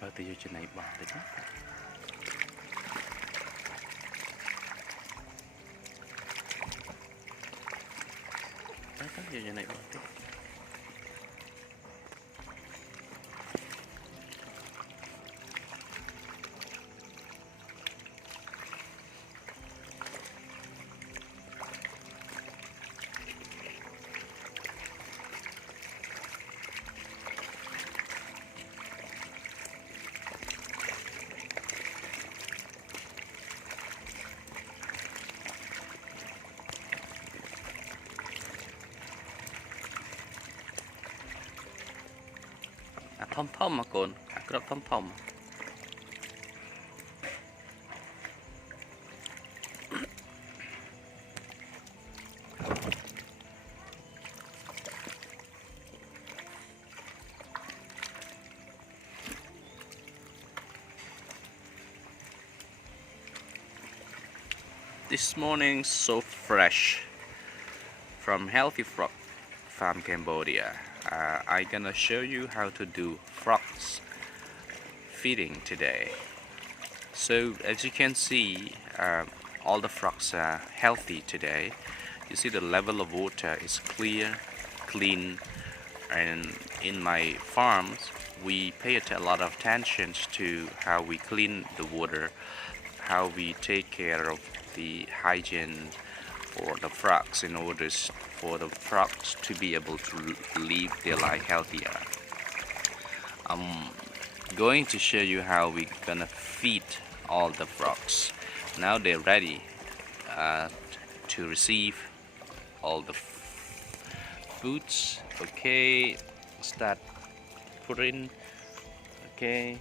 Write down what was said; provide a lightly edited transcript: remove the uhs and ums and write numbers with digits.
បើទៅយកចំណៃបោះតិចណាទៅយកចំណៃបោះតិច thom mà con rất thom This morning so fresh from Healthy Frog Farm Cambodia. I'm gonna show you how to do frogs feeding today. So as you can see, all the frogs are healthy today. You see the level of water is clear, clean, and in my farms we pay a lot of attention to how we clean the water, how we take care of the hygiene for the frogs in order for the frogs to be able to live their life healthier. I'm going to show you how we're gonna feed all the frogs. Now they're ready to receive all the foods. Okay, start putting. Okay.